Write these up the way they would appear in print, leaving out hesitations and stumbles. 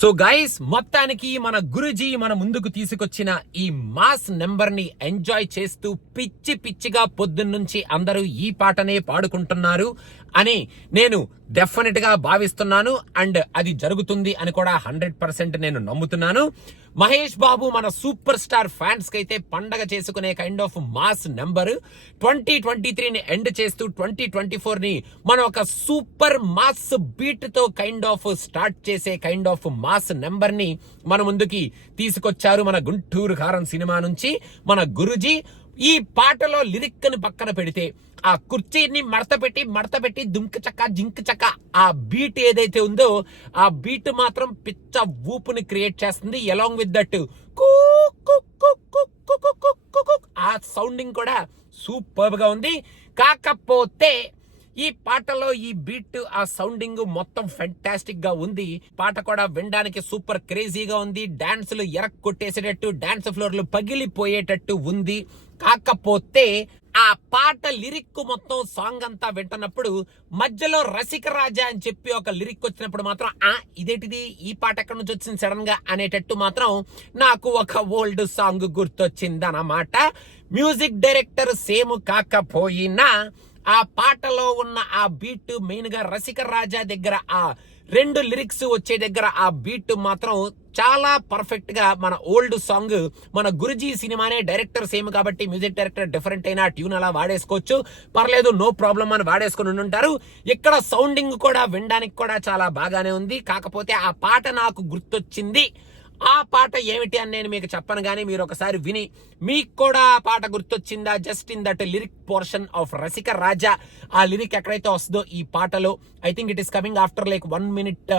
So guys, మొత్తానికి మన గురుజీ మన ముందుకు తీసుకొచ్చిన ఈ మాస్ నెంబర్ ని ఎంజాయ్ చేస్తూ పిచ్చి పిచ్చిగా పొద్దున్నుంచి అందరూ ఈ పాటనే పాడుకుంటున్నారు అని నేను డెఫినెట్ గా భావిస్తున్నాను. అండ్ అది జరుగుతుంది అని కూడా 100% నేను నమ్ముతున్నాను. మహేష్ బాబు మన సూపర్ స్టార్ ఫ్యాన్స్ కి అయితే పండగ చేసుకునే కైండ్ ఆఫ్ మాస్ నెంబర్ 2023ని ఎండ్ చేస్తూ 2024ని మన ఒక సూపర్ మాస్ బీట్ తో కైండ్ ఆఫ్ స్టార్ట్ చేసే కైండ్ ఆఫ్ మాస్ నెంబర్ ని మన ముందుకి తీసుకొచ్చారు. మన గుంటూరు కారం సినిమా నుంచి మన గురుజీ. ఈ పాటలో లిరిక్ ని పక్కన పెడితే ఆ కుర్చీని మడత పెట్టి దుంక చక్క జింక్ చక్క ఆ బీట్ ఏదైతే ఉందో ఆ బీట్ మాత్రం పిచ్చ ఊపుని క్రియేట్ చేస్తుంది. అలాంగ్ విత్ దట్ ఆ సౌండింగ్ కూడా సూపర్ గా ఉంది. కాకపోతే ఈ పాటలో ఈ బీట్ ఆ సౌండింగ్ మొత్తం ఫెంటాస్టిక్ గా ఉంది. పాట కూడా వినడానికి సూపర్ క్రేజీగా ఉంది. డాన్సులు ఎరక్ కొట్టేసేటట్టు, డాన్స్ ఫ్లోర్లు పగిలిపోయేటట్టు ఉంది. కాకపోతే ఆ పాట లిరిక్ మొత్తం సాంగ్ అంతా వింటున్నప్పుడు మధ్యలో రసిక రాజా అని చెప్పి ఒక లిరిక్ వచ్చినప్పుడు మాత్రం ఇదేంటిది, ఈ పాట ఎక్కడి నుంచి వచ్చింది సడన్ గా అనేటట్టు మాత్రం నాకు ఒక ఓల్డ్ సాంగ్ గుర్తొచ్చింది అన్నమాట. మ్యూజిక్ డైరెక్టర్ సేమ్ కాకపోయినా ఆ పాటలో ఉన్న ఆ బీట్ మెయిన్ గా రసిక రాజా దగ్గర ఆ రెండు లిరిక్స్ వచ్చే దగ్గర ఆ బీట్ మాత్రం చాలా పర్ఫెక్ట్ గా మన ఓల్డ్ సాంగ్, మన గురుజీ సినిమానే డైరెక్టర్ సేమ్ కాబట్టి మ్యూజిక్ డైరెక్టర్ డిఫరెంట్ అయినా ట్యూన్ అలా వాడేసుకోవచ్చు, పర్లేదు, నో ప్రాబ్లం అని వాడేసుకుని ఉంటారు. ఇక్కడ సౌండింగ్ కూడా వినడానికి కూడా చాలా బాగానే ఉంది. కాకపోతే ఆ పాట నాకు గుర్తొచ్చింది. ఆ పాట ఏమిటి అని నేను మీకు చెప్పను, కానీ మీరు ఒకసారి విని మీకు కూడా ఆ పాట గుర్తొచ్చిందా? Just in that lyric portion of Rasika Raja ఆ లిరిక్ ఎక్కడైతే వస్తుందో ఈ పాటలో, I think it is coming after like 1 minute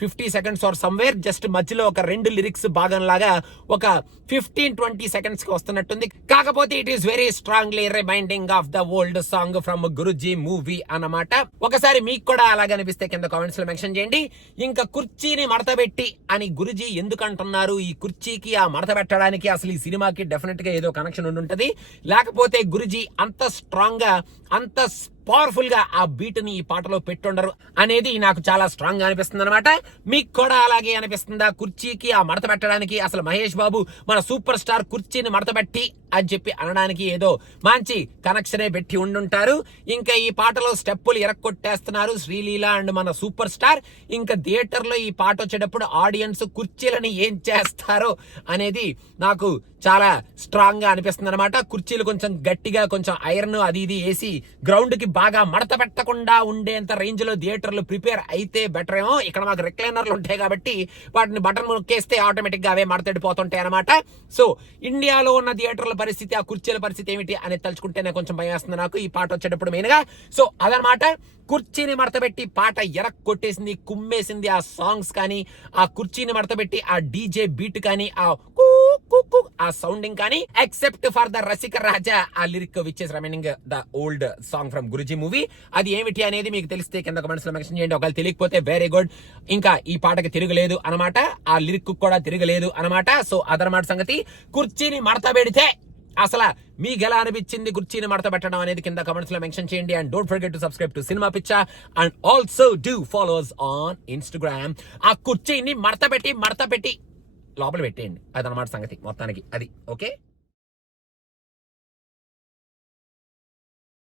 50 seconds or somewhere. Just మధ్యలో ఒక రెండు లిరిక్స్ భాగం లాగా ఒక 15-20 seconds కి వస్తున్నట్టుంది. కాకపోతే it is very strongly reminding of the old song from Guruji movie అన్నమాట. ఒకసారి మీకు కూడా అలాగే అనిపిస్తే కింద కామెంట్స్ లో మెన్షన్ చేయండి. ఇంకా కుర్చీని మడతబెట్టి అని గురుజీ ఎందుకు అంటున్నారు? ఈ కుర్చీకి ఆ మడత పెట్టడానికి అసలు ఈ సినిమాకి డెఫినెట్ గా ఏదో కనెక్షన్ ఉండుంటది. లేకపోతే గురుజీ అంత స్ట్రాంగ్ గా, అంత పవర్ఫుల్ గా ఆ బీట్ ని ఈ పాటలో పెట్టుండరు అనేది నాకు చాలా స్ట్రాంగ్ గా అనిపిస్తుంది అనమాట. మీకు కూడా అలాగే అనిపిస్తుందా? కుర్చీకి ఆ మడత పెట్టడానికి అసలు మహేష్ బాబు మన సూపర్ స్టార్ కుర్చీని మడతబెట్టి అని చెప్పి అనడానికి ఏదో మంచి కనెక్షనే పెట్టి ఉండుంటారు. ఇంకా ఈ పాటలో స్టెప్పులు ఎరక్కొట్టేస్తున్నారు శ్రీలీల అండ్ మన సూపర్ స్టార్. ఇంకా థియేటర్ లో ఈ పాట వచ్చేటప్పుడు ఆడియన్స్ కుర్చీలని ఏం చేస్తారో అనేది నాకు చాలా స్ట్రాంగ్ గా అనిపిస్తుంది అనమాట. కుర్చీలు కొంచెం గట్టిగా, కొంచెం ఐరన్ అది ఇది వేసి గ్రౌండ్ కి బాగా మడత పెట్టకుండా ఉండేంత రేంజ్ లో థియేటర్లు ప్రిపేర్ అయితే బెటర్ ఏమో. ఇక్కడ మాకు రిక్లైనర్లు ఉంటాయి కాబట్టి వాటిని బటన్ నొక్కేస్తే ఆటోమేటిక్ గా అవే మడతడిపోతుంటాయి అనమాట. సో ఇండియాలో ఉన్న థియేటర్ల పరిస్థితి, ఆ కుర్చీల పరిస్థితి ఏమిటి అనేది తలుచుకుంటేనే కొంచెం భయం వేస్తుంది నాకు ఈ పాట వచ్చేటప్పుడు మెయిన్ గా. సో అదనమాట, కుర్చీని మడతబెట్టి పాట ఎరక్ కొట్టేసింది, కుమ్మేసింది. ఆ సాంగ్స్ కానీ, ఆ కుర్చీని మడతబెట్టి ఆ డీజే బీట్ కానీ, ఆ సౌండింగ్ కానీ, ఎక్సెప్ట్ ఫర్ ద రసిక రాజా ఆ lyric which is remaining the old song from Guruji movie. అది ఏమిటి అనేది మీకు తెలిస్తే కింద కామెంట్స్ లో మెన్షన్ చేయండి. ఒకవేళ తెలియకపోతే వెరీ గుడ్. ఇంకా ఈ పాటకి తిరగలేదు అనమాట, ఆ లిరిక్ కూడా తిరగలేదు అనమాట. సో అదనమాట సంగతి. కుర్చీని మడతబెడితే అసలు మీకు ఎలా అనిపించింది కుర్చీని మడత పెట్టడం అనేది కింద కామెంట్స్ లో మెన్షన్ చేయండి. And don't forget to subscribe to Cinema Piccha and also do follows on Instagram. ఆ కుర్చీని మడత పెట్టి లోపల పెట్టేయండి. అదనమాట సంగతి మొత్తానికి. అది ఓకే.